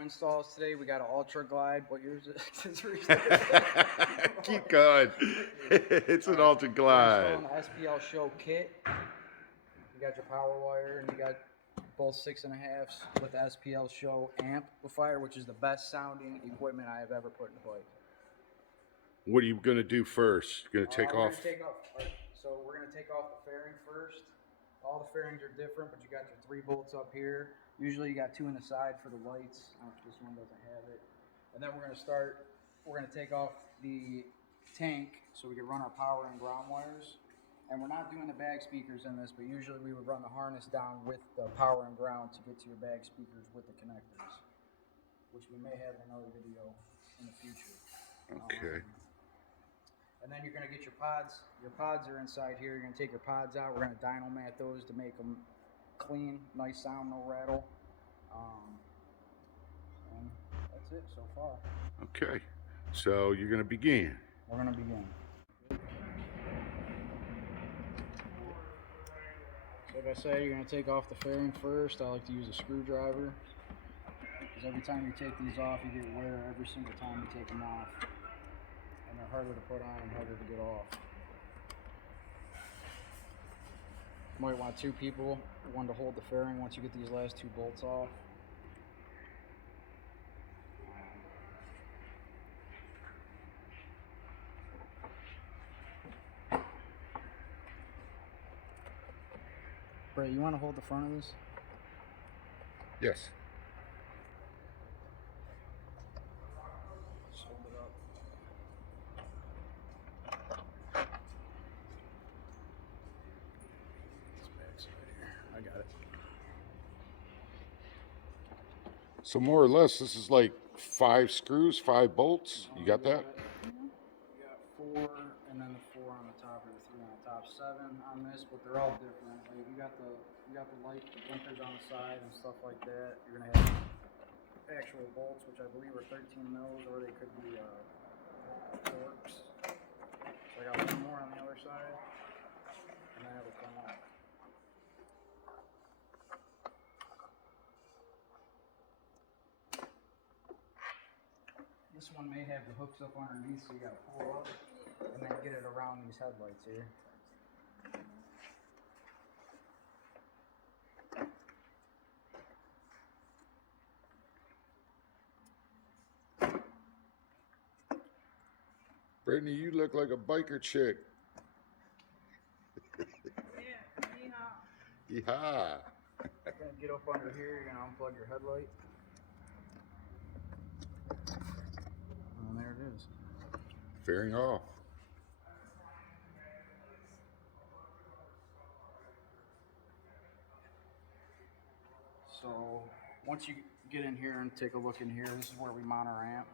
installs today. We got an Ultra Glide. What yours is? Keep going. It's an Ultra Glide. We're installing the SPL Show kit. You got your power wire, and you got both 6.5s with the SPL Show amplifier, which is the best sounding equipment I have ever put in a bike. What are you going to do first? You're going to take off? So we're going to take off the fairing first. All the fairings are different, but you got your 3 bolts up here. Usually you got 2 in the side for the lights. This one doesn't have it. And then we're going to take off the tank so we can run our power and ground wires. And we're not doing the bag speakers in this, but usually we would run the harness down with the power and ground to get to your bag speakers with the connectors, which we may have in another video in the future. Okay. And then you're going to get your pods. Your pods are inside here. You're going to take your pods out. We're going to dynamat those to make them clean, nice sound, no rattle. And that's it so far. Okay. So you're going to begin. We're going to begin. So like I said, you're going to take off the fairing first. I like to use a screwdriver, because every time you take these off, you get wear every single time you take them off. And they're harder to put on and harder to get off. You might want 2 people, one to hold the fairing once you get these last 2 bolts off. Brett, you want to hold the front of this? Yes. Just hold it up. This backside here. I got it. So more or less, this is like 5 screws, 5 bolts. You got that? You got 4, and then the 4 on the top, or the 3 on the top. 7 on this, but they're all different. Like you got the light, the blinkers on the side and stuff like that. You're gonna have actual bolts, which I believe are 13 mils, or they could be forks. So I got 1 more on the other side, and then it'll come out. This one may have the hooks up underneath, so you gotta pull up and then get it around these headlights here. Brittany, you look like a biker chick. Yeah, yeehaw. Yeehaw. You're gonna get up under here, you're gonna unplug your headlight. And there it is. Fairing off. So once you get in here and take a look in here, this is where we mount our amp,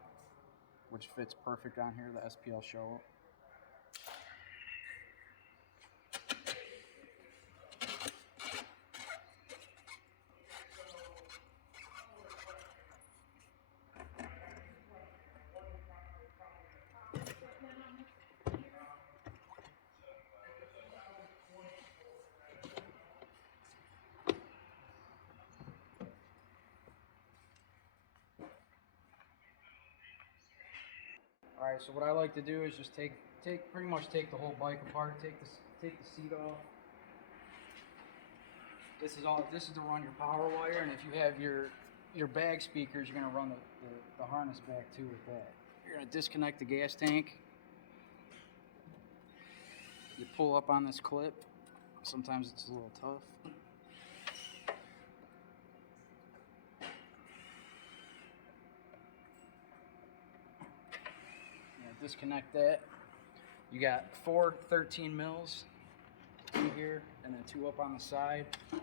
which fits perfect on here, the SPL Show. All right, so what I like to do is just pretty much take the whole bike apart, take the seat off. This is to run your power wire, and if you have your bag speakers, you're gonna run the harness back too with that. You're gonna disconnect the gas tank. You pull up on this clip. Sometimes it's a little tough. Disconnect that. You got 4 13 mils in here, and then 2 up on the side. You're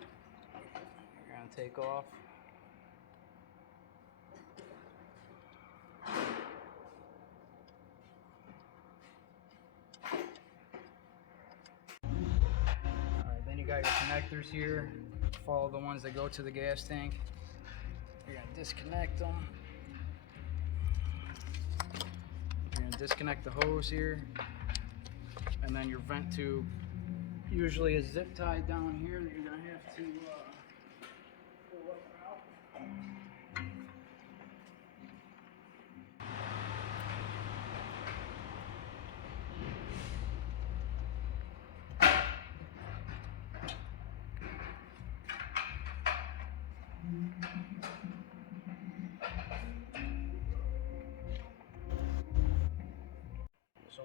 gonna take off. Alright, then you got your connectors here. Follow the ones that go to the gas tank. You're gonna disconnect them. Disconnect the hose here, and then your vent tube usually is zip tied down here that you're gonna have to pull up and out.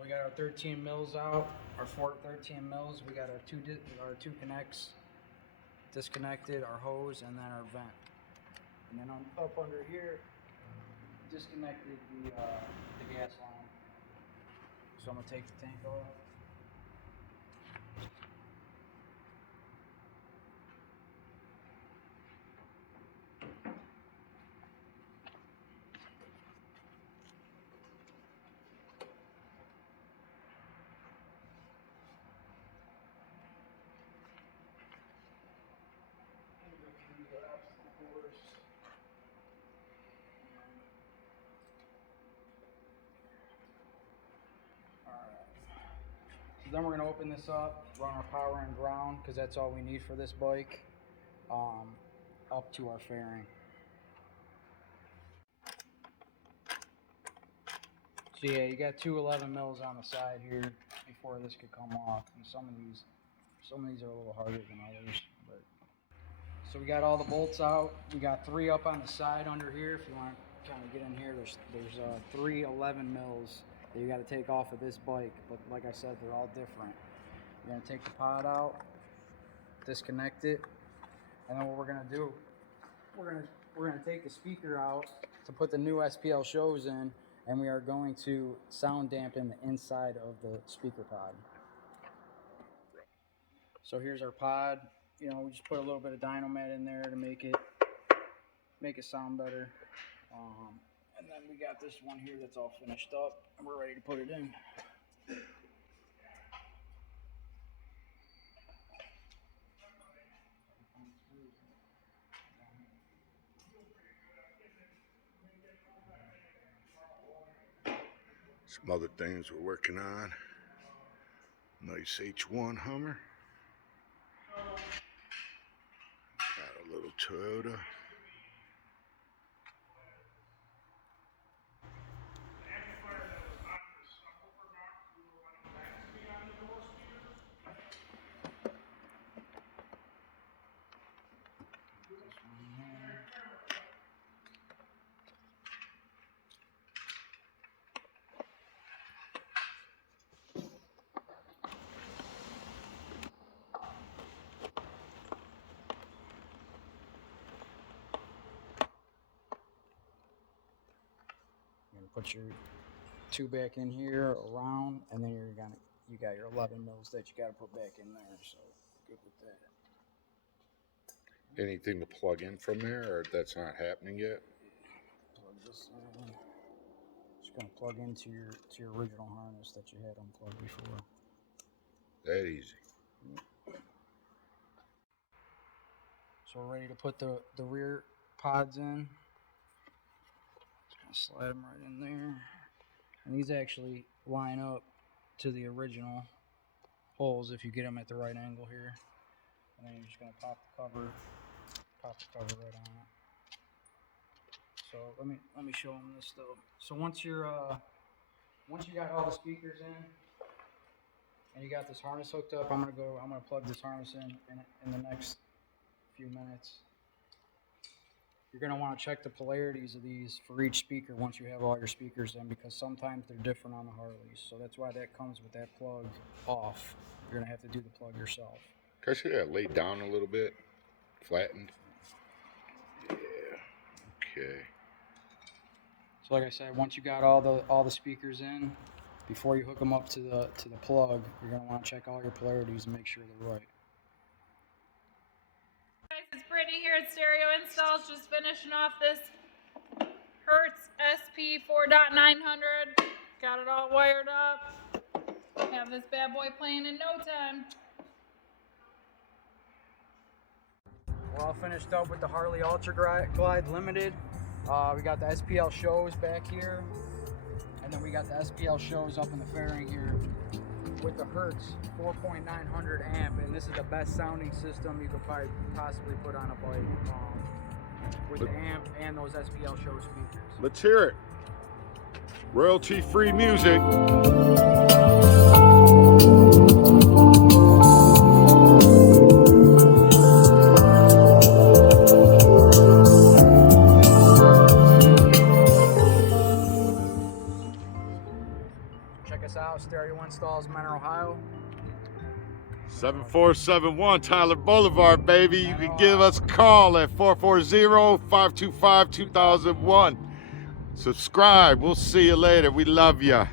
we got our 13 mils out, our 13 mils. We got our two connects disconnected, our hose, and then our vent. And then up under here, disconnected the gas line. So I'm gonna take the tank off. So then we're going to open this up, run our power and ground, because that's all we need for this bike, up to our fairing. So yeah, you got two 11 mils on the side here before this could come off, and some of these are a little harder than others. But so we got all the bolts out. We got 3 up on the side under here. If you want to kind of get in here, there's 3 11 mils that you got to take off of this bike, but like I said, they're all different. You're going to take the pod out, disconnect it, and then what we're going to do, we're going to take the speaker out to put the new SPL shows in, and we are going to sound dampen the inside of the speaker pod. So here's our pod. You know, we just put a little bit of Dynamat in there to make it sound better. And then we got this one here that's all finished up, and we're ready to put it in. Some other things we're working on. Nice H1 Hummer. Got a little Toyota. Put your 2 back in here around, and then you got your 11 mils that you got to put back in there. So good with that. Anything to plug in from there, or that's not happening yet? Plug this in. Just gonna plug into your original harness that you had unplugged before. That easy. So we're ready to put the rear pods in. Slide them right in there, and these actually line up to the original holes if you get them at the right angle here. And then you're just gonna pop the cover right on it. So let me show them this though. So once you got all the speakers in and you got this harness hooked up, I'm gonna plug this harness in the next few minutes. You're going to want to check the polarities of these for each speaker once you have all your speakers in, because sometimes they're different on the Harleys. So that's why that comes with that plug off. You're going to have to do the plug yourself. Can I see that laid down a little bit? Flattened? Yeah. Okay. So like I said, once you got all the speakers in, before you hook them up to the plug, you're going to want to check all your polarities and make sure they're right. It's Brittany here at Stereo Installs, just finishing off this Hertz SP 4.900. Got it all wired up. Have this bad boy playing in no time. We're all finished up with the Harley Ultra Glide Limited. We got the SPL shows back here, and then we got the SPL shows up in the fairing here with the Hertz 4.900 amp, and this is the best sounding system you could possibly put on a bike, with the amp and those SPL show speakers. Let's hear it. Royalty-free music. Check us out, Stereo 7471 Tyler Boulevard, baby. You can give us a call at 440-525-2001. Subscribe. We'll see you later. We love ya.